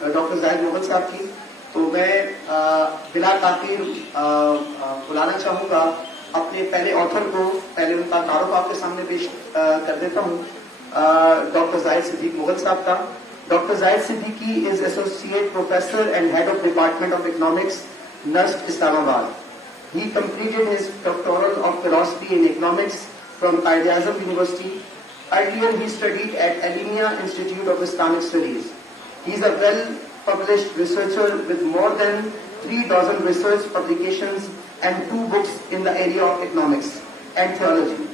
Doctor زاہد مغل صاحب کی، تو میں بلا تاخیر بلانا چاہوں گا اپنے پہلے آتھر کو. پہلے ان کا تعارف آپ کے سامنے پیش کر دیتا ہوں. ڈاکٹر زاہد صدیق مغل صاحب کا. Doctor Zahid Siddiqui is associate professor and head of department of economics, NUST, Islamabad. He completed his doctoral of philosophy in economics from Quaid-e-Azam University. Earlier, he studied at Alenia Institute of Islamic Studies. He is a well-published researcher with more than 3 dozen research publications and 2 books in the area of economics and theology.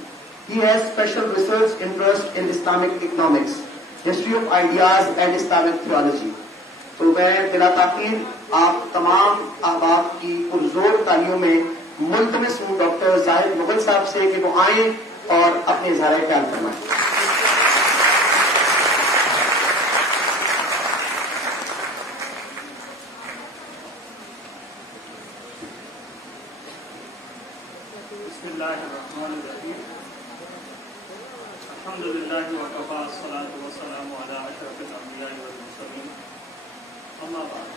He has special research interest in Islamic economics, history of ideas and Islamic theology. تو میں بلا تاخیر آپ تمام احباب کی پرزور تالیوں میں ملتمس ہوں ڈاکٹر زاہد مغل صاحب سے کہ وہ آئیں اور اپنے اظہار خیال فرمائیں. بسم اللہ الرحمن الرحیم. الحمدللہ وکفی الصلاۃ والسلام علی اشرف الانبیاء والمرسلین. اما بعد،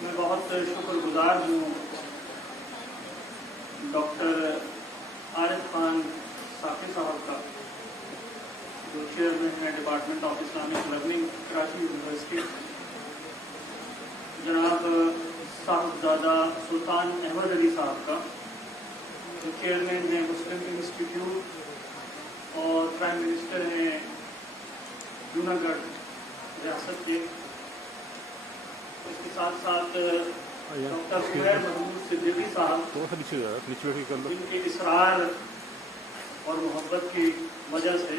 میں بہت شکر گزار ہوں ڈاکٹر عارف خان ثاقب صاحب کا، جو چیئرمین ہے department of Islamic learning Karachi university, جناب صاحبزادہ سلطان احمد علی صاحب کا، جو چیئرمین ہیں مسلم انسٹیٹیوٹ اور پرائم منسٹر ہیں جوناگڑھ ریاست کے. اس کے ساتھ ساتھ ڈاکٹر زبیر محمود صدیقی صاحب، جن کے اصرار اور محبت کی وجہ سے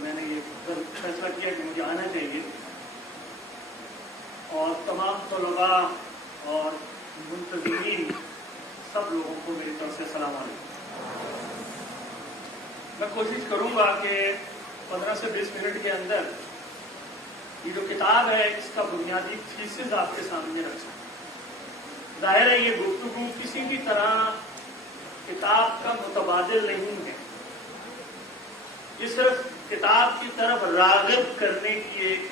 میں نے یہ فیصلہ کیا کہ مجھے آنا چاہیے، اور تمام طلباء اور منتظمین سب لوگوں کو میری طرف سے السلام علیکم. میں کوشش کروں گا کہ 15 سے 20 منٹ کے اندر یہ جو کتاب ہے اس کا بنیادی تھیسز آپ کے سامنے رکھ سکوں. ظاہر ہے یہ گفتگو کسی بھی طرح کتاب کا متبادل نہیں ہے، یہ صرف کتاب کی طرف راغب کرنے کی ایک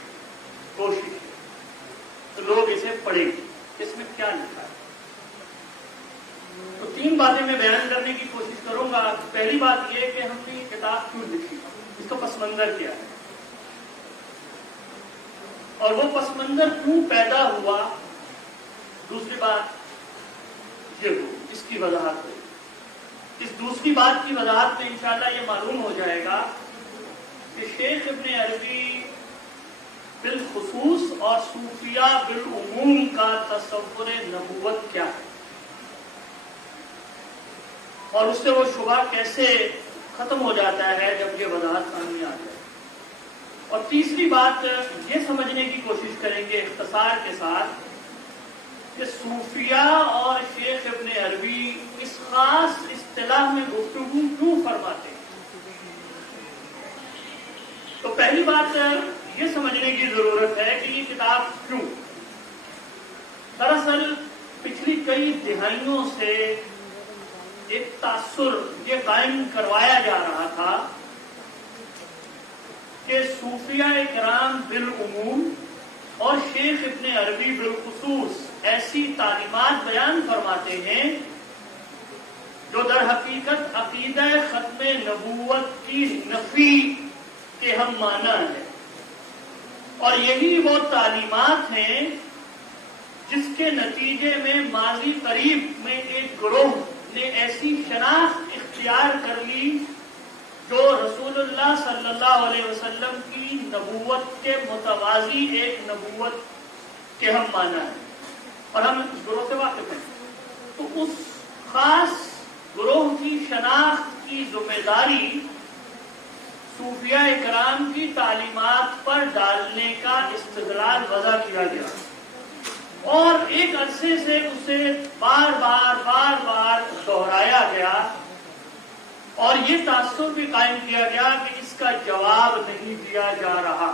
کوشش ہے. تو لوگ اسے پڑھیں گے، اس میں کیا لکھا ہے. تو 3 باتیں میں بیان کرنے کی کوشش کروں گا. پہلی بات یہ کہ ہم نے یہ کتاب کیوں لکھی، اس کا پس منظر کیا ہے، اور وہ پس منظر کیوں پیدا ہوا. دوسری بات یہ ہو، اس کی وضاحت ہو. اس دوسری بات کی وضاحت میں انشاءاللہ یہ معلوم ہو جائے گا کہ شیخ ابن عربی بالخصوص اور صوفیہ بالعموم کا تصور نبوت کیا ہے، اور اس سے وہ شبہ کیسے ختم ہو جاتا ہے جب یہ وضاحت سامنے آ جائے. اور تیسری بات یہ سمجھنے کی کوشش کریں گے اختصار کے ساتھ کہ صوفیہ اور شیخ ابن عربی اس خاص اصطلاح میں گفتگو کیوں فرماتے ہیں. تو پہلی بات یہ سمجھنے کی ضرورت ہے کہ یہ کتاب کیوں. دراصل پچھلی کئی دہائیوں سے ایک تاثر یہ قائم کروایا جا رہا تھا کہ صوفیہ کرام بالعموم اور شیخ ابن عربی بالخصوص ایسی تعلیمات بیان فرماتے ہیں جو در حقیقت عقیدہ ختم نبوت کی نفی کے ہم معنی ہے. اور یہی وہ تعلیمات ہیں جس کے نتیجے میں ماضی قریب میں ایک گروہ نے ایسی شناخت اختیار کر لی جو رسول اللہ صلی اللہ علیہ وسلم کی نبوت کے متوازی ایک نبوت کے ہم معنی ہیں، اور ہم اس گروہ سے واقف ہیں. تو اس خاص گروہ کی شناخت کی ذمہ داری صوفیہ کرام کی تعلیمات پر ڈالنے کا استدلال وضع کیا گیا، اور ایک عرصے سے اسے بار بار دہرایا گیا، اور یہ تاثر بھی قائم کیا گیا کہ اس کا جواب نہیں دیا جا رہا،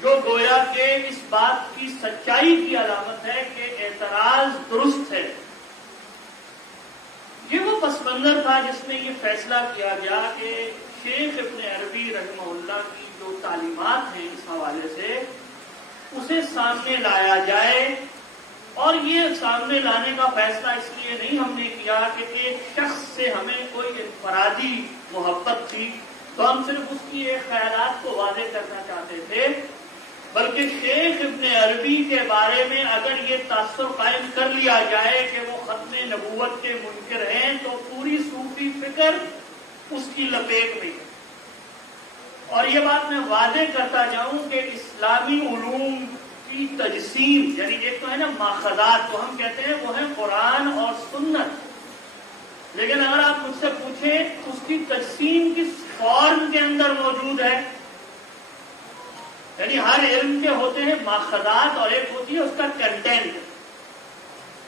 جو گویا کہ اس بات کی سچائی کی علامت ہے کہ اعتراض درست ہے. یہ وہ پس منظر تھا جس میں یہ فیصلہ کیا گیا کہ شیخ ابن عربی رحمہ اللہ کی جو تعلیمات ہیں اس حوالے سے اسے سامنے لایا جائے. اور یہ سامنے لانے کا فیصلہ اس لیے نہیں ہم نے کیا کہ ایک شخص سے ہمیں کوئی انفرادی محبت تھی تو ہم صرف اس کی ایک خیالات کو واضح کرنا چاہتے تھے، بلکہ شیخ ابن عربی کے بارے میں اگر یہ تاثر قائم کر لیا جائے کہ وہ ختم نبوت کے منکر ہیں تو پوری صوفی فکر اس کی لپیٹ میں ہے. اور یہ بات میں واضح کرتا جاؤں کہ اسلامی علوم کی تجسیم، یعنی ایک تو ہے نا ماخذات تو ہم کہتے ہیں وہ ہے قرآن اور سنت، لیکن اگر آپ مجھ سے پوچھیں اس کی تجسیم کس فارم کے اندر موجود ہے، یعنی ہر علم کے ہوتے ہیں ماخذات اور ایک ہوتی ہے اس کا کنٹینٹ.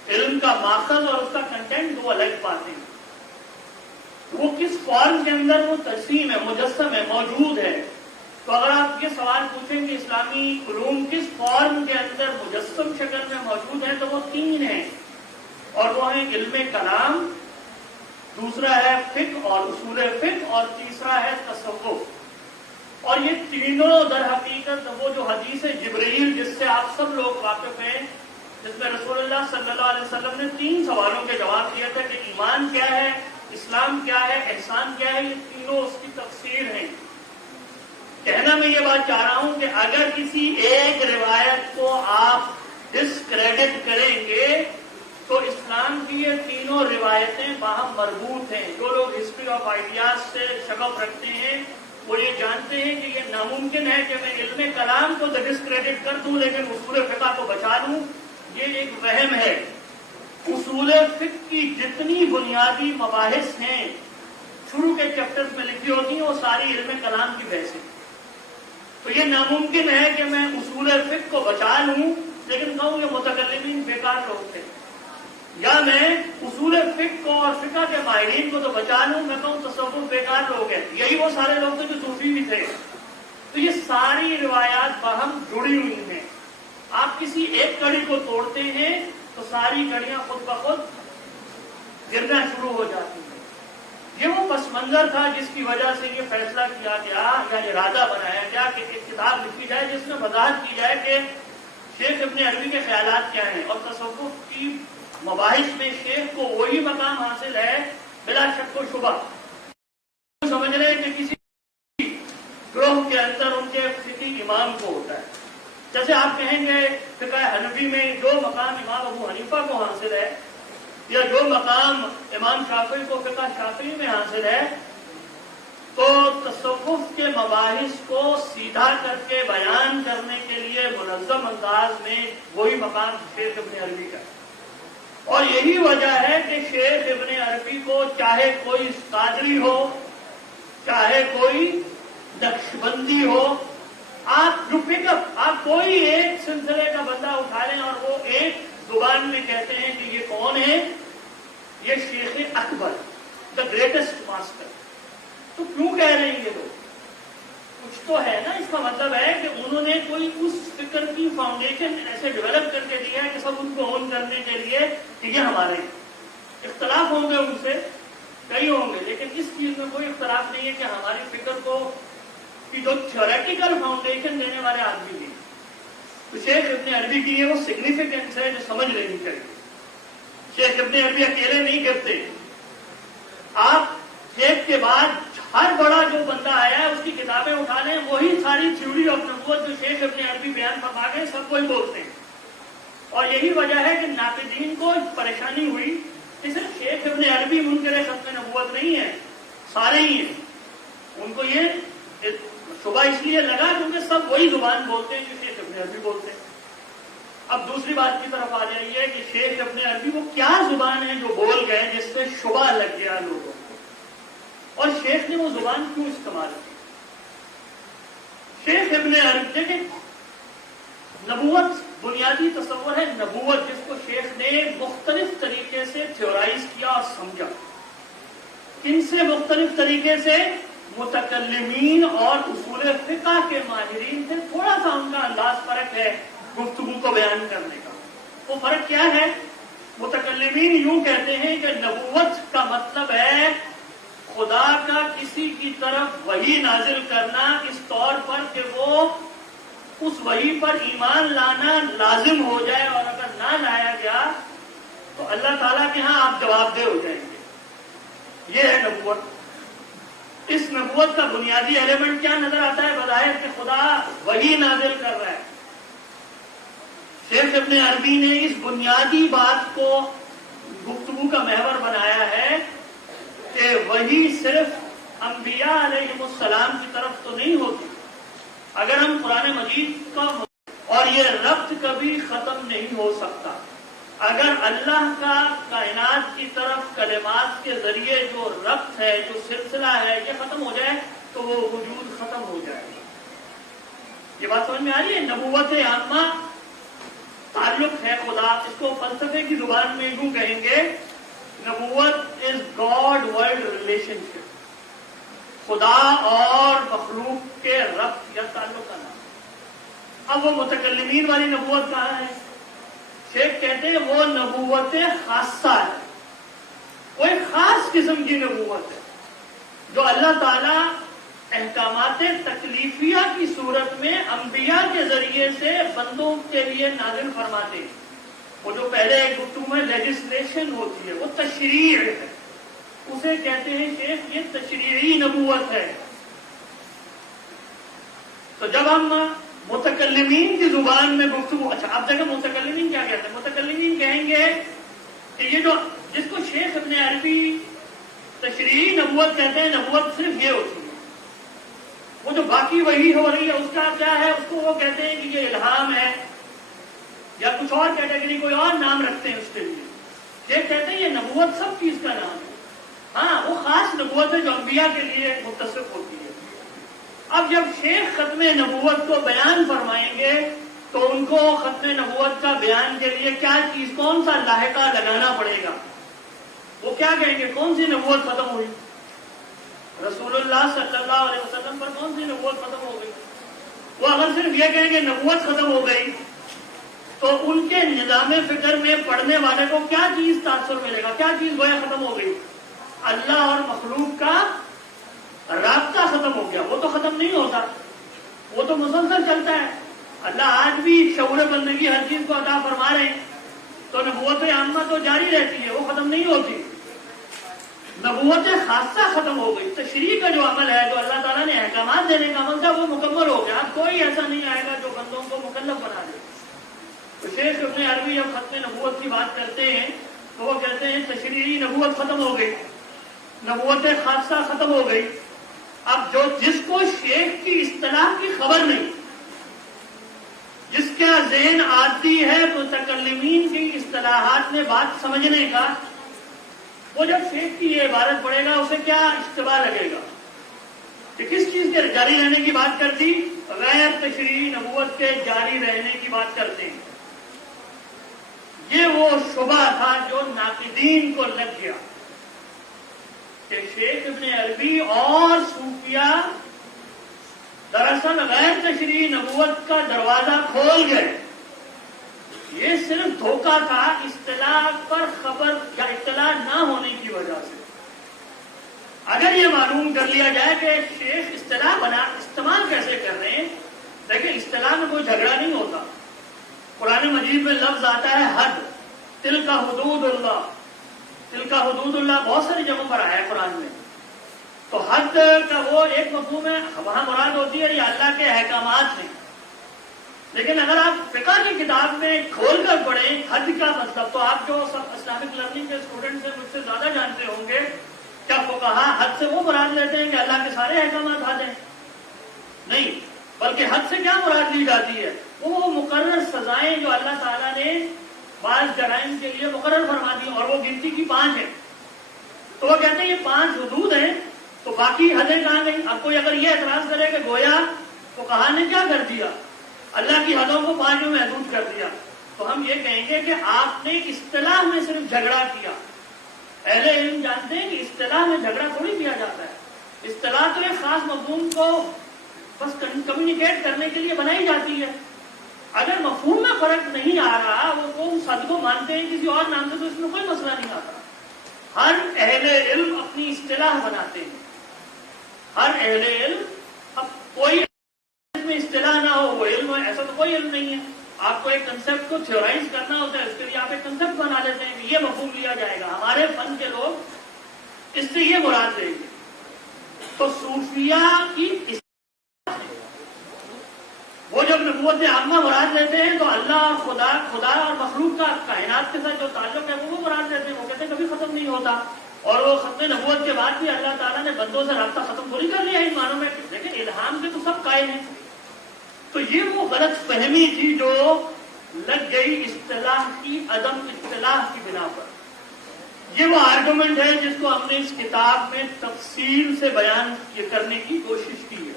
علم کا ماخذ اور اس کا کنٹینٹ دو الگ باتیں ہیں. وہ کس فارم کے اندر وہ تجسیم ہے، مجسم ہے، موجود ہے. تو اگر آپ یہ سوال پوچھیں کہ اسلامی علوم کس فارم کے اندر مجسم شکل میں موجود ہے تو وہ تین ہیں، اور وہ ہیں علم کلام، دوسرا ہے فقہ اور اصول فقہ، اور تیسرا ہے تصوف. اور یہ تینوں در حقیقت وہ جو حدیث جبرائیل جس سے آپ سب لوگ واقف ہیں، جس میں رسول اللہ صلی اللہ علیہ وسلم نے 3 سوالوں کے جواب دیا تھا کہ ایمان کیا ہے، اسلام کیا ہے، احسان کیا ہے، یہ تینوں اس کی تفسیر ہیں. کہنا میں یہ بات چاہ رہا ہوں کہ اگر کسی ایک روایت کو آپ ڈسکریڈٹ کریں گے تو اسلام کی یہ تینوں روایتیں باہم مربوط ہیں. جو لوگ ہسٹری آف آئیڈیاز سے شغف رکھتے ہیں وہ یہ جانتے ہیں کہ یہ ناممکن ہے کہ میں علم کلام کو تو ڈسکریڈٹ کر دوں لیکن اصول فقہ کو بچا لوں. یہ ایک وہم ہے. اصول فقہ کی جتنی بنیادی مباحث ہیں شروع کے چیپٹرز میں لکھی ہوتی ہیں وہ ساری علم کلام کی بحث ہے. تو یہ ناممکن ہے کہ میں اصول فقہ کو بچا لوں لیکن کہوں یہ متکلمین بیکار لوگ تھے، یا میں اصول فقہ کو اور فقہ کے ماہرین کو تو بچا لوں میں کہوں تصوف بیکار لوگ ہیں. یہی وہ سارے لوگ تھے جو صوفی بھی تھے. تو یہ ساری روایات باہم جڑی ہوئی ہیں. آپ کسی ایک کڑی کو توڑتے ہیں تو ساری کڑیاں خود بخود گرنا شروع ہو جاتی ہیں. یہ وہ پس منظر تھا جس کی وجہ سے یہ فیصلہ کیا گیا یا ارادہ بنایا گیا کہ ایک کتاب لکھی جائے جس میں وضاحت کی جائے کہ شیخ ابن عربی کے خیالات کیا ہیں، اور تصوف کی مباحث میں شیخ کو وہی مقام حاصل ہے بلا شک و شبہ. سمجھ رہے ہیں کہ کسی گروہ کے اندر ان کے فقہی امام کو ہوتا ہے. جیسے آپ کہیں گے فقہ حنفی میں جو مقام امام ابو حنیفہ کو حاصل ہے یا جو مقام امام شافعی کو فقہ شافعی میں حاصل ہے، تو تصوف کے مباحث کو سیدھا کر کے بیان کرنے کے لیے منظم انداز میں وہی مقام شیخ ابن عربی کا. اور یہی وجہ ہے کہ شیخ ابن عربی کو چاہے کوئی قادری ہو، چاہے کوئی نقشبندی ہو، آپ جو پک اپ آپ کوئی ایک سلسلے کا بندہ اٹھا لیں اور وہ ایک زبان میں کہتے ہیں کہ یہ کون ہے، یہ شیخ اکبر، دا گریٹسٹ ماسٹر. تو کیوں کہہ رہے ہیں یہ لوگ؟ کچھ تو ہے نا. اس کا مطلب ہے کہ انہوں نے کوئی اس فکر کی فاؤنڈیشن ایسے ڈیولپ کر کے دیا ہے کہ سب ان کو اون کرنے کے لیے کہ یہ ہمارے ہیں. اختلاف ہوں گے ان سے کئی ہوں گے لیکن اس چیز میں کوئی اختلاف نہیں ہے کہ ہماری فکر کو کی جو تھیوریٹیکل فاؤنڈیشن دینے والے آدمی ہیں. تو شیخ ابن عربی کی یہ وہ سگنیفیکینس ہے جو سمجھ لینی چاہیے. شیخ ابن عربی اکیلے نہیں کرتے. آپ شیخ کے بعد ہر بڑا جو بندہ آیا ہے اس کی کتابیں اٹھا لیں، وہی ساری تھیوری آف نبوت جو شیخ ابن عربی بیان فرما گئے سب کوئی بولتے ہیں. اور یہی وجہ ہے کہ ناقدین کو پریشانی ہوئی کہ صرف شیخ ابن عربی منکر ختم نبوت نہیں ہے، سارے ہی ہیں. ان کو یہ شبہ اس لیے لگا کیونکہ سب وہی زبان بولتے ہیں جو شیخ ابن عربی بولتے ہیں. اب دوسری بات کی طرف آ جائیے کہ شیخ ابن عربی وہ کیا زبان ہے جو بول گئے جس سے شبہ لگ گیا لوگوں کو، اور شیخ نے وہ زبان کیوں استعمال کی. شیخ ابن عربی دیکھیں، نبوت بنیادی تصور ہے نبوت، جس کو شیخ نے مختلف طریقے سے تھیورائز کیا اور سمجھا. کن سے مختلف طریقے سے؟ متکلمین اور اصول فقہ کے ماہرین سے. تھوڑا سا ان کا انداز فرق ہے گفتگو کو بیان کرنے کا. وہ فرق کیا ہے؟ متکلمین یوں کہتے ہیں کہ نبوت کا مطلب ہے خدا کا کسی کی طرف وحی نازل کرنا اس طور پر کہ وہ اس وحی پر ایمان لانا لازم ہو جائے، اور اگر نہ لایا گیا تو اللہ تعالیٰ کے ہاں آپ جواب دہ ہو جائیں گے۔ یہ ہے نبوت۔ اس نبوت کا بنیادی ایلیمنٹ کیا نظر آتا ہے؟ بظاہر کہ خدا وحی نازل کر رہا ہے۔ شیخ ابن عربی نے اس بنیادی بات کو گفتگو کا محور بنایا ہے کہ وحی صرف انبیاء علیہ السلام کی طرف تو نہیں ہوتی۔ اگر ہم قرآن مجید کا اور یہ ربط کبھی ختم نہیں ہو سکتا۔ اگر اللہ کا کائنات کی طرف کلمات کے ذریعے جو ربط ہے، جو سلسلہ ہے، یہ ختم ہو جائے تو وہ وجود ختم ہو جائے گا۔ یہ بات سمجھ میں آ رہی ہے؟ نبوت عامہ تعلق ہے خدا، اس کو فلسفے کی زبان میں یوں کہیں گے، نبوت از گاڈ ورلڈ ریلیشن شپ، خدا اور مخلوق کے ربط یا تعلق کا نام۔ اب وہ متکلمین والی نبوت کہاں ہے؟ شیخ کہتے ہیں وہ نبوت خاصہ ہے، وہ ایک خاص قسم کی نبوت ہے جو اللہ تعالیٰ احکامات تکلیفیہ کی صورت میں انبیاء کے ذریعے سے بندوں کے لیے نازل فرماتے ہیں۔ وہ جو پہلے ایک گفتگو میں لیجسلیشن ہوتی ہے، وہ تشریع ہے، اسے کہتے ہیں شیخ یہ تشریعی نبوت ہے۔ تو جب ہم متکلمین کی زبان میں گفتگو، اچھا اب دیکھیں متکلمین کیا کہتے ہیں؟ متکلمین کہیں گے کہ یہ جو جس کو شیخ ابن عربی تشریعی نبوت کہتے ہیں، نبوت صرف یہ ہوتی ہے، وہ جو باقی وحی ہو رہی ہے اس کا کیا ہے؟ اس کو وہ کہتے ہیں کہ یہ الہام ہے، یا کچھ اور کیٹیگری کوئی اور نام رکھتے ہیں اس کے لیے۔ یہ کہتے ہیں یہ نبوت سب چیز کا نام ہے، ہاں وہ خاص نبوت ہے جو انبیاء کے لیے متصف ہوتی ہے۔ اب جب شیخ ختم نبوت کو بیان فرمائیں گے تو ان کو ختم نبوت کا بیان کے لیے کیا چیز، کون سا لاحقہ لگانا پڑے گا؟ وہ کیا کہیں گے؟ کون سی نبوت ختم ہوئی؟ رسول اللہ صلی اللہ علیہ وسلم پر کون سی نبوت ختم ہو گئی؟ وہ اگر صرف یہ کہیں گے نبوت ختم ہو گئی تو ان کے نظام فکر میں پڑھنے والے کو کیا چیز تاثر ملے گا؟ کیا چیز گویا ختم ہو گئی؟ اللہ اور مخلوق کا رابطہ ختم ہو گیا۔ وہ تو ختم نہیں ہوتا، وہ تو مسلسل چلتا ہے۔ اللہ آج بھی شعور بندگی ہر چیز کو عطا فرما رہے ہیں، تو نبوت عامہ تو جاری رہتی ہے، وہ ختم نہیں ہوتی۔ نبوت خاصہ ختم ہو گئی۔ تشریع کا جو عمل ہے، جو اللہ تعالیٰ نے احکامات دینے کا عمل تھا، وہ مکمل ہو گیا۔ اب کوئی ایسا نہیں آئے گا جو بندوں کو مکلف بنا دے۔ تو شیخ ابن عربی جب ختم نبوت کی بات کرتے ہیں تو وہ کہتے ہیں تشریعی نبوت ختم ہو گئی، نبوت خاصہ ختم ہو گئی۔ اب جس کو شیخ کی اصطلاح کی خبر نہیں، جس کا ذہن عادی ہے متکلمین کی اصطلاحات میں بات سمجھنے کا، وہ جب شیخ کی یہ عبارت پڑھے گا اسے کیا اشتباہ لگے گا کہ کس چیز کے جاری رہنے کی بات کر دی؟ غیر تشریعی نبوت کے جاری رہنے کی بات کرتے ہیں۔ یہ وہ شبہ تھا جو ناقدین کو لگ گیا کہ شیخ ابن عربی اور صوفیہ دراصل غیر تشریعی نبوت کا دروازہ کھول گئے۔ یہ صرف دھوکہ تھا اصطلاح پر خبر یا اطلاع نہ ہونے کی وجہ سے۔ اگر یہ معلوم کر لیا جائے کہ شیخ اصطلاح استعمال کیسے کر رہے ہیں، دیکھیں اصطلاح میں کوئی جھگڑا نہیں ہوتا۔ قرآن مجید میں لفظ آتا ہے حد، تلک حدود اللہ، تلک حدود اللہ بہت ساری جگہوں پر آیا ہے قرآن میں۔ تو حد کا وہ ایک مفہوم ہے، وہاں مراد ہوتی ہے یہ اللہ کے احکامات ہیں۔ لیکن اگر آپ فقہ کی کتاب میں کھول کر پڑھیں حد کا مطلب، تو آپ جو سب اسلامک لرننگ کے اسٹوڈنٹس ہیں مجھ سے زیادہ جانتے ہوں گے، کیا فقہا حد سے وہ مراد لیتے ہیں کہ اللہ کے سارے احکامات حد ہیں؟ نہیں، بلکہ حد سے کیا مراد لی جاتی ہے؟ وہ مقرر سزائیں جو اللہ تعالیٰ نے بعض جرائم کے لیے مقرر فرما دی، اور وہ گنتی کی 5 ہیں۔ تو وہ کہتے ہیں یہ 5 حدود ہیں، تو باقی حدیں کہاں گئی؟ اب کوئی اگر یہ اعتراض کرے کہ گویا فقہا نے کیا کر دیا، اللہ کی حدوں کو 5 میں محدود کر دیا، تو ہم یہ کہیں گے کہ آپ نے اصطلاح میں صرف جھگڑا کیا۔ اہل علم جانتے ہیں کہ اصطلاح میں جھگڑا تھوڑی کیا جاتا ہے۔ اصطلاح تو ایک خاص مفہوم کو بس کمیونیکیٹ کرنے کے لیے بنائی جاتی ہے۔ اگر مفہوم میں فرق نہیں آ رہا، وہ اس حد کو مانتے ہیں کسی اور نام سے، تو اس میں کوئی مسئلہ نہیں آتا۔ ہر اہل علم اپنی اصطلاح بناتے ہیں، ہر اہل علم اب کوئی میں اصطلاح نہ ہو وہ علم ہے؟ ایسا تو کوئی علم نہیں ہے. آپ کو ایک کنسپٹ کو تھیورائز کرنا ہوتا ہے، اس کے لیے آپ ایک کنسپٹ بنا لیتے ہیں کہ یہ مفہوم لیا جائے گا. ہمارے فن کے لوگ اس سے یہ مراد لیں گے. تو صوفیہ کی وہ جب نبوت عامہ مراد لیتے ہیں تو اللہ، خدا اور مخلوق کا کائنات کے ساتھ جو تعلق ہے وہ مراد لیتے ہیں. وہ کہتے ہیں کبھی ختم نہیں ہوتا. اور وہ ختم نبوت کے بعد بھی اللہ تعالیٰ نے بندوں سے رابطہ ختم تھوڑی کر لیا ان معنوں میں. لیکن الہام کے تو سب قائل ہیں. تو یہ وہ غلط فہمی تھی جو لگ گئی اصطلاح کی عدم اصطلاح کی بنا پر. یہ وہ آرگومنٹ ہے جس کو ہم نے اس کتاب میں تفصیل سے بیان کرنے کی کوشش کی ہے.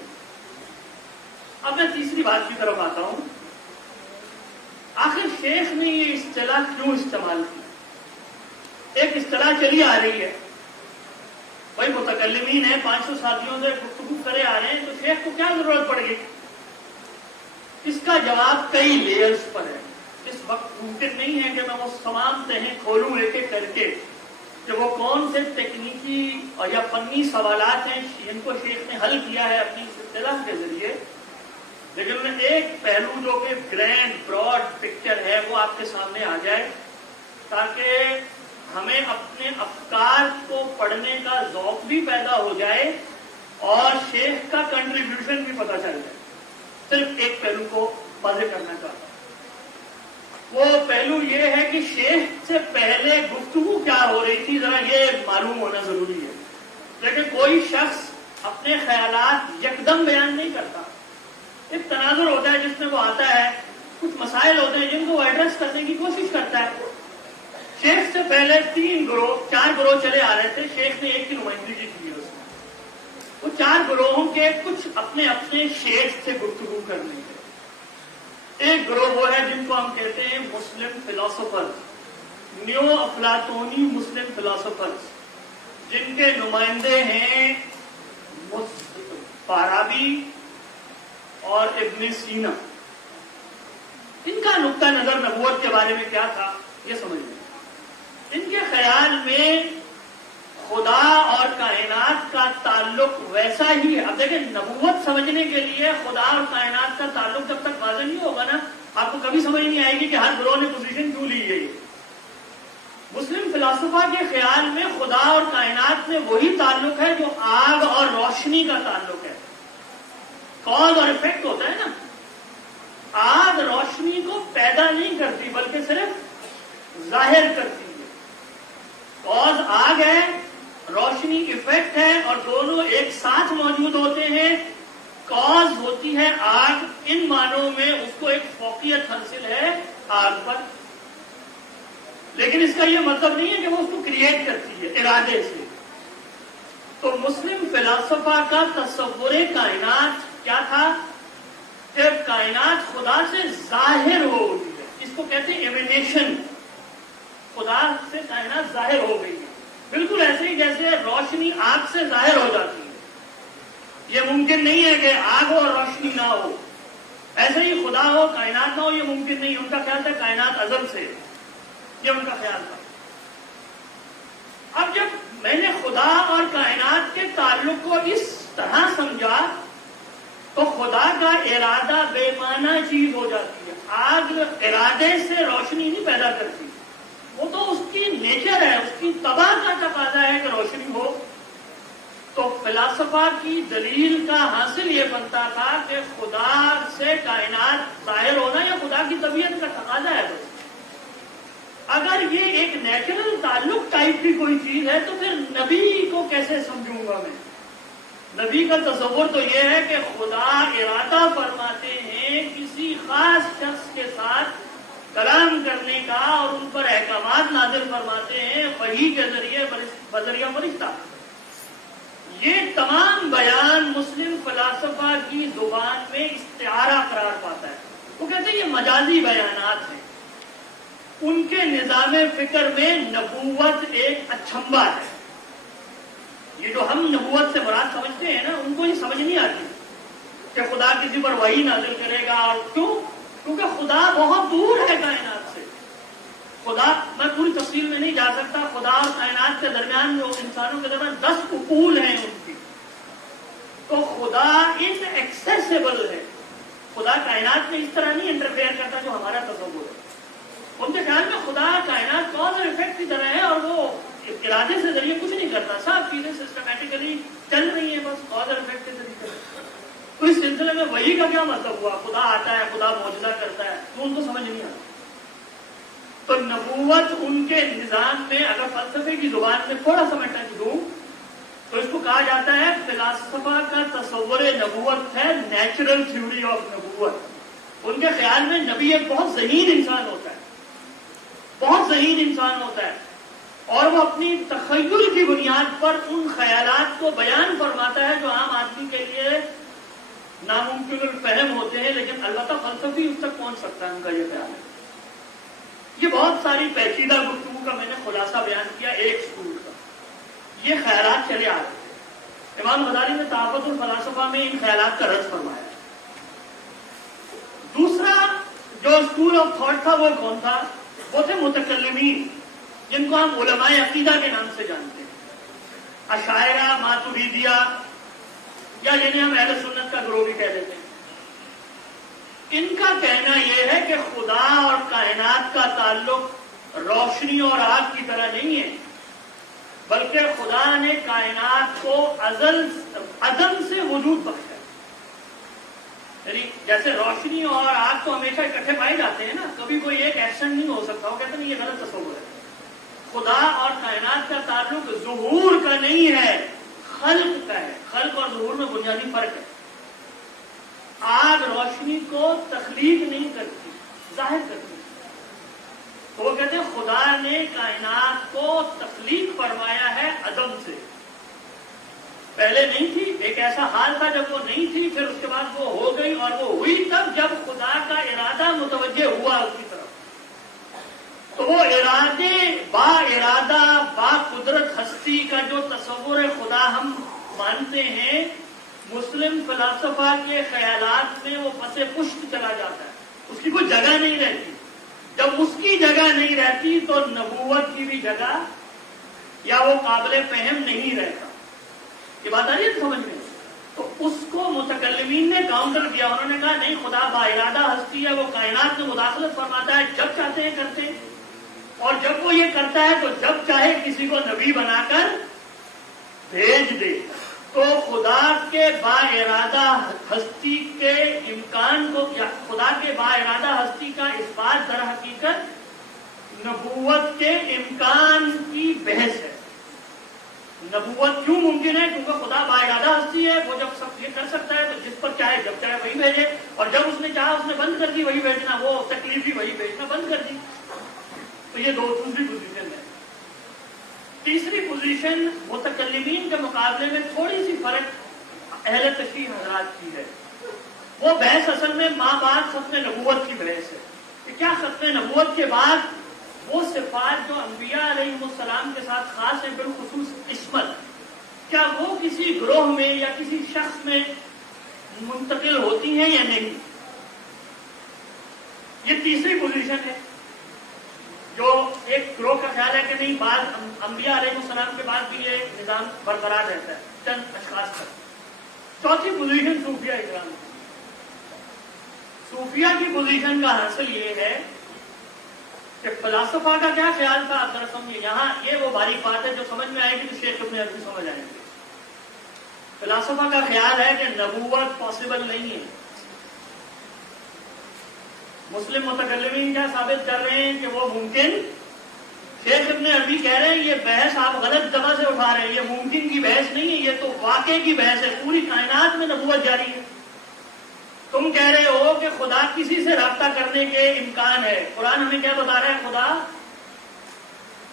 اب میں تیسری بات کی طرف آتا ہوں. آخر شیخ نے یہ اصطلاح کیوں استعمال کی؟ ایک اصطلاح چلی آ رہی ہے، بھائی متکلمین ہیں، 500 ساتھیوں سے گفتگو کرے آ رہے ہیں، تو شیخ کو کیا ضرورت پڑ گئی؟ اس کا جواب کئی لیئرز پر ہے. اس وقت ممکن نہیں ہے کہ میں وہ تمام تہیں کھولوں ایک ایک کر کے کہ وہ کون سے تکنیکی اور یا فنی سوالات ہیں جن کو شیخ نے حل کیا ہے اپنی اصطلاح کے ذریعے. لیکن میں ایک پہلو جو کہ گرینڈ براڈ پکچر ہے وہ آپ کے سامنے آ جائے تاکہ ہمیں اپنے افکار کو پڑھنے کا ذوق بھی پیدا ہو جائے اور شیخ کا کنٹریبیوشن بھی پتہ چل جائے. صرف ایک پہلو کو واضح کرنا چاہتا ہوں. وہ پہلو یہ ہے کہ شیخ سے پہلے گفتگو کیا ہو رہی تھی ذرا یہ معلوم ہونا ضروری ہے. لیکن کوئی شخص اپنے خیالات یکدم بیان نہیں کرتا. ایک تناظر ہوتا ہے جس میں وہ آتا ہے، کچھ مسائل ہوتے ہیں جن کو وہ ایڈریس کرنے کی کوشش کرتا ہے. شیخ سے پہلے 4 گروہ چلے آ رہے تھے. شیخ نے ایک کی نمائندگی کی ہے. اس میں وہ 4 گروہوں کے کچھ اپنے اپنے شیخ سے گفتگو کرنے کے. ایک گروہ وہ ہے جن کو ہم کہتے ہیں مسلم فلاسفرز، نیو افلاطونی مسلم فلاسفرز، جن کے نمائندے ہیں فارابی اور ابن سینا. ان کا نقطہ نظر نبوت کے بارے میں کیا تھا یہ سمجھ لیں. ان کے خیال میں خدا اور کائنات کا تعلق ویسا ہی ہے. اب دیکھیں نبوت سمجھنے کے لیے خدا اور کائنات کا تعلق جب تک واضح نہیں ہوگا نا آپ کو کبھی سمجھ نہیں آئے گی کہ ہر گروہ نے پوزیشن کیوں لی ہے. مسلم فلاسفہ کے خیال میں خدا اور کائنات میں وہی تعلق ہے جو آگ اور روشنی کا تعلق ہے. کاز اور افیکٹ ہوتا ہے نا. آگ روشنی کو پیدا نہیں کرتی بلکہ صرف ظاہر کرتی ہے. کاز آگ ہے، روشنی افیکٹ ہے، اور دونوں ایک ساتھ موجود ہوتے ہیں. کاز ہوتی ہے آگ، ان معنوں میں اس کو ایک فوقیت حاصل ہے آگ پر. لیکن اس کا یہ مطلب نہیں ہے کہ وہ اس کو کریٹ کرتی ہے ارادے سے. تو مسلم فلاسفہ کا تصور کائنات کیا تھا کہ کائنات خدا سے ظاہر ہو گئی ہے. اس کو کہتے ہیں ایمینیشن. خدا سے کائنات ظاہر ہو گئی ہے. بالکل ایسے ہی جیسے روشنی آگ سے ظاہر ہو جاتی ہے. یہ ممکن نہیں ہے کہ آگ ہو اور روشنی نہ ہو. ایسے ہی خدا ہو کائنات نہ ہو، یہ ممکن نہیں. ان کا خیال تھا کائنات ازل سے، یہ ان کا خیال تھا. اب جب میں نے خدا اور کائنات کے تعلق کو اس طرح سمجھا تو خدا کا ارادہ بے معنی چیز ہو جاتی ہے. آگ ارادے سے روشنی نہیں پیدا کرتی، وہ تو اس کی نیچر ہے، اس کی طبع کا تقاضا ہے کہ روشنی ہو. تو فلاسفہ کی دلیل کا حاصل یہ بنتا تھا کہ خدا سے کائنات ظاہر ہونا یا خدا کی طبیعت کا تقاضا ہے. بس اگر یہ ایک نیچرل تعلق ٹائپ کی کوئی چیز ہے تو پھر نبی کو کیسے سمجھوں گا میں؟ نبی کا تصور تو یہ ہے کہ خدا ارادہ فرماتے ہیں کسی خاص شخص کے ساتھ کلام کرنے کا اور ان پر احکامات نازل فرماتے ہیں وحی کے ذریعے بذریعہ فرشتہ. یہ تمام بیان مسلم فلاسفہ کی زبان میں استعارہ قرار پاتا ہے. وہ کہتے ہیں یہ مجازی بیانات ہیں. ان کے نظام فکر میں نبوت ایک اچھمبا ہے. یہ جو ہم نبوت سے مراد سمجھتے ہیں نا ان کو یہ سمجھ نہیں آتی کہ خدا کسی پر وحی نازل کرے گا. اور کیونکہ خدا بہت دور ہے کائنات سے. خدا، میں پوری تفصیل میں نہیں جا سکتا، خدا اور کائنات کے درمیان جو انسانوں کے درمیان 10 اپول ہیں ان کی. تو خدا ان ایکسیسیبل ہے. خدا کائنات میں اس طرح نہیں انٹرفیئر کرتا جو ہمارا تصور ہے. ان کے خیال میں خدا کائنات کاز اور افیکٹ کی طرح ہے اور وہ ارادے سے ذریعے کچھ نہیں کرتا. سب چیزیں سسٹمیٹیکلی چل رہی ہیں بس کاز اور افیکٹ کے ذریعے. تو اس سلسلے میں وہی کا کیا مطلب ہوا؟ خدا آتا ہے، خدا معجزہ کرتا ہے، تو ان کو سمجھ نہیں آتا. تو نبوت ان کے نظام میں، اگر فلسفے کی زبان میں تھوڑا سا میں ٹچ دوں تو اس کو کہا جاتا ہے فلسفہ کا تصور نبوت ہے نیچرل تھیوری آف نبوت. ان کے خیال میں نبی ایک بہت ذہین انسان ہوتا ہے، بہت ذہین انسان ہوتا ہے، اور وہ اپنی تخیل کی بنیاد پر ان خیالات کو بیان فرماتا ہے جو عام آدمی کے لیے ناممکن الفہم ہوتے ہیں، لیکن البتہ فلسفی اس تک پہنچ سکتا ہے. ان کا یہ خیال ہے. یہ بہت ساری پیچیدہ گفتگو کا میں نے خلاصہ بیان کیا ایک سکول کا. یہ خیالات چلے آ رہے تھے. امام غزالی نے تحفۃ الفلاسفہ میں ان خیالات کا رد فرمایا. دوسرا جو اسکول آف تھاٹ تھا وہ کون تھا؟ وہ تھے متکلمین، جن کو ہم علماء عقیدہ کے نام سے جانتے ہیں. اشاعرہ، ماتریدیہ، یا جنہیں ہم اہل سنت کا گروہ بھی کہہ دیتے ہیں. ان کا کہنا یہ ہے کہ خدا اور کائنات کا تعلق روشنی اور آگ کی طرح نہیں ہے، بلکہ خدا نے کائنات کو عدم سے وجود بخشا. یعنی جیسے روشنی اور آگ تو ہمیشہ اکٹھے پائے جاتے ہیں نا، کبھی کوئی ایک ایکسیڈنٹ نہیں ہو سکتا. وہ کہتے ہیں یہ غلط تصور ہے. خدا اور کائنات کا تعلق ظہور کا نہیں ہے، خلق کا ہے. خلق اور ظہور میں بنیادی فرق ہے. آگ روشنی کو تخلیق نہیں کرتی، ظاہر کرتی. تو وہ کہتے ہیں خدا نے کائنات کو تخلیق فرمایا ہے عدم سے. پہلے نہیں تھی، ایک ایسا حال تھا جب وہ نہیں تھی، پھر اس کے بعد وہ ہو گئی، اور وہ ہوئی تب جب خدا کا ارادہ متوجہ ہوا اس کی طرف. تو وہ ارادے با ارادہ با قدرت ہستی کا جو تصور خدا ہم مانتے ہیں، مسلم فلسفہ کے خیالات میں وہ پسے پشت چلا جاتا ہے. اس کی کوئی جگہ نہیں رہتی. جب اس کی جگہ نہیں رہتی تو نبوت کی بھی جگہ یا وہ قابل فہم نہیں رہتا. یہ بات آ رہی ہے سمجھ میں؟ تو اس کو متکلمین نے کاؤنٹر کیا. انہوں نے کہا نہیں، خدا با ارادہ ہستی ہے، وہ کائنات میں مداخلت فرماتا ہے، جب چاہتے ہیں کرتے ہیں، اور جب وہ یہ کرتا ہے تو جب چاہے کسی کو نبی بنا کر بھیج دے. تو خدا کے با ارادہ ہستی کے امکان کو، یا خدا کے با ارادہ ہستی کا اس بات در حقیقت نبوت کے امکان کی بحث ہے. نبوت کیوں ممکن ہے؟ کیونکہ خدا با ارادہ ہستی ہے. وہ جب سب یہ کر سکتا ہے تو جس پر چاہے جب چاہے وہی بھیجے، اور جب اس نے چاہا اس نے بند کر دی وہی بھیجنا، وہ تکلیف بھی وہی بھیجنا بند کر دی. تو یہ دوسری پوزیشن ہے. تیسری پوزیشن متکلمین کے مقابلے میں تھوڑی سی فرق اہل تشریح حضرات کی ہے. وہ بحث اصل میں ماں بعد ختم نبوت کی بحث ہے کہ کیا ختم نبوت کے بعد وہ صفات جو انبیاء علیہ السلام کے ساتھ خاص ہیں، بالخصوص عصمت، کیا وہ کسی گروہ میں یا کسی شخص میں منتقل ہوتی ہیں یا نہیں. یہ تیسری پوزیشن ہے. جو ایک گروہ کا خیال ہے کہ نہیں، بعض انبیاء علیہ السلام کے بعد بھی یہ نظام برقرار رہتا ہے چند اشخاص تک. چوتھی پوزیشن صوفیہ اکرام کی. صوفیہ کی پوزیشن کا حاصل یہ ہے کہ فلاسفہ کا کیا خیال تھا. آپ ذرا سمجھیے، یہاں یہ وہ باریک بات ہے جو سمجھ میں آئے گی تو شیخ ابن عربی سمجھ آئیں گے. فلاسفہ کا خیال ہے کہ نبوت پاسبل نہیں ہے. مسلم متکلمین کیا ثابت کر رہے ہیں کہ وہ ممکن. شیخ ابن عربی کہہ رہے ہیں یہ بحث آپ غلط جگہ سے اٹھا رہے ہیں، یہ ممکن کی بحث نہیں ہے، یہ تو واقع کی بحث ہے. پوری کائنات میں نبوت جاری ہے. تم کہہ رہے ہو کہ خدا کسی سے رابطہ کرنے کے امکان ہے. قرآن ہمیں کیا بتا رہا ہے؟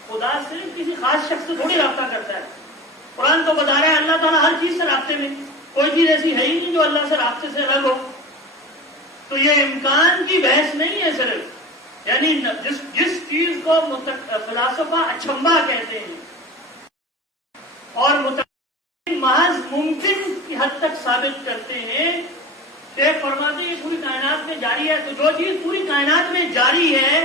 خدا صرف کسی خاص شخص سے تھوڑی رابطہ کرتا ہے. قرآن تو بتا رہا ہے اللہ تعالیٰ ہر چیز سے رابطے میں، کوئی چیز ایسی ہے ہی نہیں جو اللہ سے رابطے سے الگ ہو. تو یہ امکان کی بحث نہیں ہے صرف. یعنی جس چیز کو فلاسفہ اچھمبا کہتے ہیں اور محض ممکن کی حد تک ثابت کرتے ہیں، شیخ فرماتے ہیں یہ پوری کائنات میں جاری ہے. تو جو چیز پوری کائنات میں جاری ہے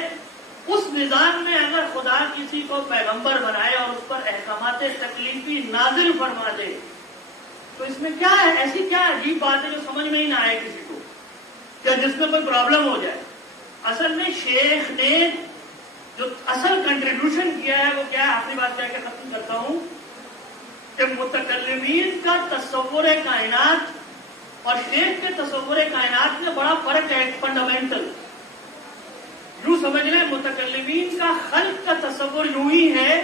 اس نظام میں اگر خدا کسی کو پیغمبر بنائے اور اس پر احکامات تکلیفی نازل فرما دے تو اس میں کیا ہے؟ ایسی کیا عجیب بات ہے جو سمجھ میں ہی نہ آئے کسی کو. یا جس میں کوئی پرابلم ہو جائے. اصل میں شیخ نے جو اصل کنٹریبیوشن کیا ہے وہ کیا ہے؟ آخری بات کیا کہ ختم کرتا ہوں کہ متکلمین کا تصور کائنات اور شیخ کے تصور کائنات میں بڑا فرق ہے، فنڈامنٹل. یوں سمجھ لیں متکلمین کا خلق کا تصور یوں ہی ہے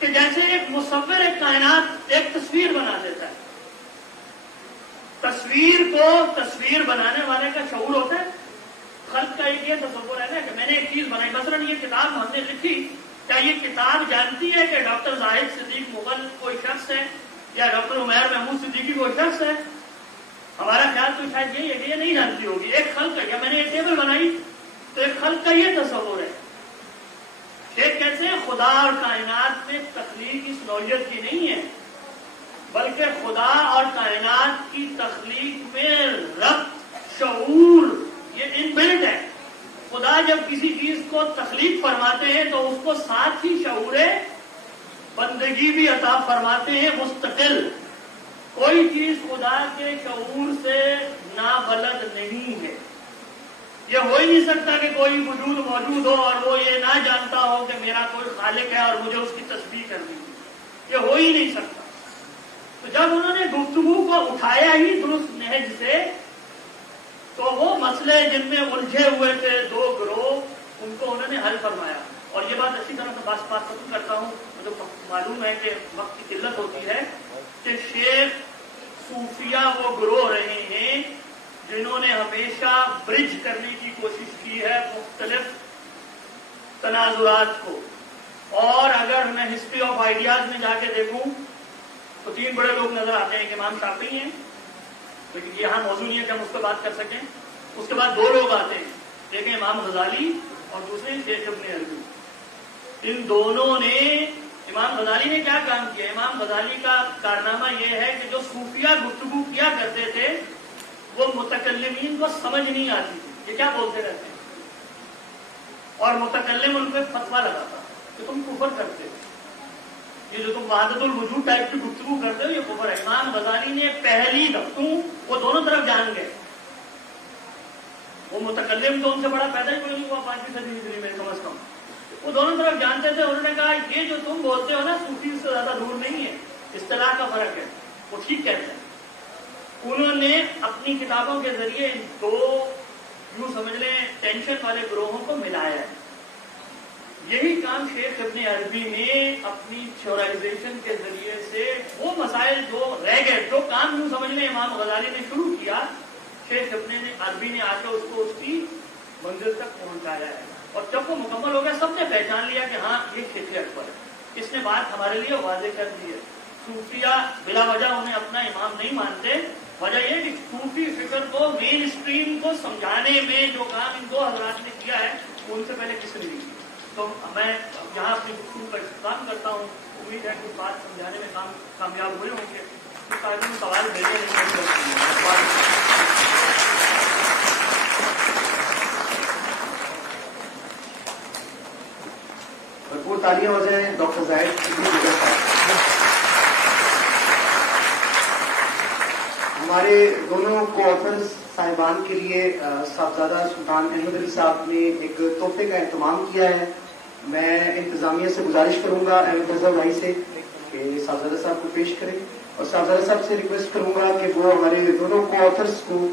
کہ جیسے ایک مصور ایک کائنات ایک تصویر بنا دیتا ہے. تصویر کو تصویر بنانے والے کا شعور ہوتا ہے. خلق کا ایک یہ تصور ہے نا کہ میں نے ایک چیز بنائی، مثلاً یہ کتاب ہم نے لکھی، کیا یہ کتاب جانتی ہے کہ ڈاکٹر زاہد صدیق مغل کوئی شخص ہے یا ڈاکٹر عمیر محمود صدیقی کوئی شخص ہے؟ ہمارا خیال تو شاید یہی ہے کہ یہ نہیں جانتی ہوگی. ایک خلق ہے. یا میں نے ایک ٹیبل بنائی تو ایک خلق کا یہ تصور ہے. شیخ کہتے ہیں خدا اور کائنات میں تخلیق اس نوعیت کی نہیں ہے، بلکہ خدا اور کائنات کی تخلیق میں ربط، شعور یہ ان بلٹ ہے. خدا جب کسی چیز کو تخلیق فرماتے ہیں تو اس کو ساتھ ہی شعور بندگی بھی عطا فرماتے ہیں مستقل. کوئی چیز خدا کے شعور سے نابلد نہیں ہے. یہ ہو ہی نہیں سکتا کہ کوئی وجود موجود ہو اور وہ یہ نہ جانتا ہو کہ میرا کوئی خالق ہے اور مجھے اس کی تسبیح کرنی ہے. یہ ہو ہی نہیں سکتا. تو جب انہوں نے گفتگو کو اٹھایا ہی درست نہج سے تو وہ مسئلے جن میں الجھے ہوئے تھے دو گروہ ان کو انہوں نے حل فرمایا. اور یہ بات اچھی طرح سے بات ختم کرتا ہوں. مجھے معلوم ہے کہ وقت کی قلت ہوتی ہے کہ شیخ صوفیہ وہ گروہ رہے ہیں جنہوں نے ہمیشہ برج کرنے کی کوشش کی ہے مختلف تناظرات کو. اور اگر میں ہسٹری آف آئیڈیاز میں جا کے دیکھوں تو تین بڑے لوگ نظر آتے ہیں کہ امام شافعی ہیں، لیکن یہاں موضوع نہیں ہے کہ ہم اس پہ بات کر سکیں. اس کے بعد دو لوگ آتے ہیں، ایک ہے امام غزالی اور دوسرے شیخ ابن عربی. ان دونوں نے، امام غزالی نے کیا کام کیا؟ امام غزالی کا کارنامہ یہ ہے کہ جو صوفیہ گفتگو کیا کرتے تھے وہ متکلمین کو سمجھ نہیں آتی تھی، یہ کیا بولتے رہتے ہیں، اور متکلم ان پہ فتویٰ لگاتا کہ تم کفر کرتے ہو، یہ جو تم وحدت الوجود ٹائپ کی گفتگو کرتے ہو یہ کفر ہے. امام غزالی نے پہلی دفتوں وہ دونوں طرف جان گئے. وہ متکلم تو ان سے بڑا پیدا ہی کوئی نہیں ہوا 5ویں صدی ہجری میں کم از کم. وہ دونوں طرف جانتے تھے. انہوں نے کہا یہ جو تم بولتے ہو نا صوفی سے زیادہ دور نہیں ہے، اصطلاح کا فرق ہے. وہ ٹھیک کہتے ہیں. انہوں نے اپنی کتابوں کے ذریعے ان دو یوں سمجھ لیں ٹینشن والے گروہوں کو ملایا ہے. یہی کام شیخ ابن عربی نے اپنی تھیورائزیشن کے ذریعے سے وہ مسائل جو رہ گئے، جو کام یوں سمجھ لیں امام غزالی نے شروع کیا، شیخ ابن عربی نے آ کے اس کو اس کی منزل تک پہنچایا ہے. اور جب وہ مکمل ہو گیا سب نے پہچان لیا کہ ہاں یہ شیخ اکبر ہے. اس نے بات ہمارے لیے واضح کر دی ہے. صوفیہ بلا وجہ انہیں اپنا امام نہیں مانتے. وجہ یہ کہ صوفی فکر کو مین اسٹریم کو سمجھانے میں جو کام ان دو حضرات نے کیا ہے ان سے پہلے کس نے نہیں کیا. تو میں یہاں اپنی گفتگو کا اختتام کرتا ہوں. امید ہے کہ بات سمجھانے میں کامیاب ہوئے ہوں گے. سوال بھرپور تالیاں ہو جائیں ڈاکٹر زاہد ہمارے دونوں کو آتھرز صاحبان کے لیے صاحبزادہ سلطان احمد علی صاحب نے ایک تحفے کا اہتمام کیا ہے. میں انتظامیہ سے گزارش کروں گا احمد رضا بھائی سے کہ صاحبزادہ صاحب کو پیش کریں، اور صاحبزادہ صاحب سے ریکویسٹ کروں گا کہ وہ ہمارے دونوں کو آتھرز کو